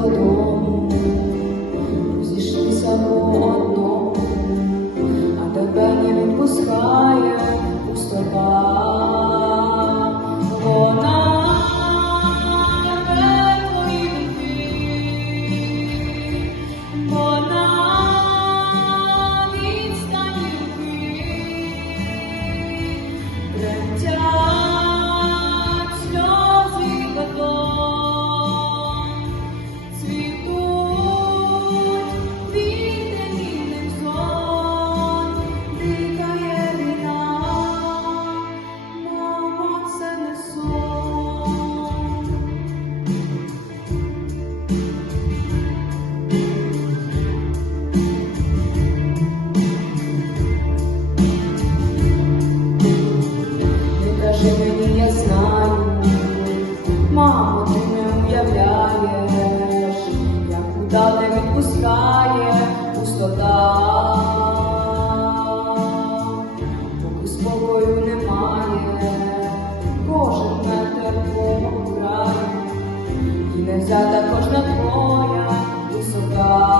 додому, розійшлися по одному, а тебе не відпускає пустота. Вона рве твої думки, вона відстані руки, тремтять сльози бетон, цвітуть квіти вільних зон, дихає війна, мамо, це не сон. Не кажи мені, я знаю, мамо, ти не уявляєш, як куди не відпускає пустота. Поки спокою немає, кожен метр твого краю, і не взята кожна твоя висота.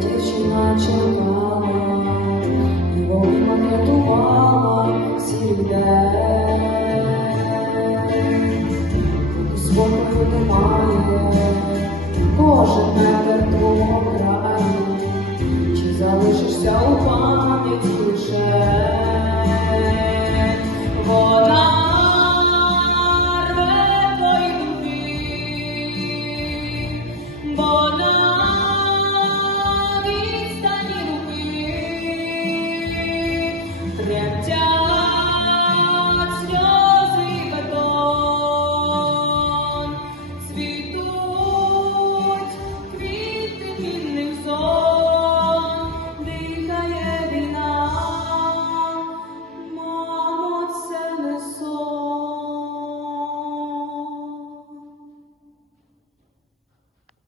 Дівчина чекала, і в обіймах рятувала всіх людей. Поки спокою немає, кожен метр твого краю, чи залишишся у пам'яті лише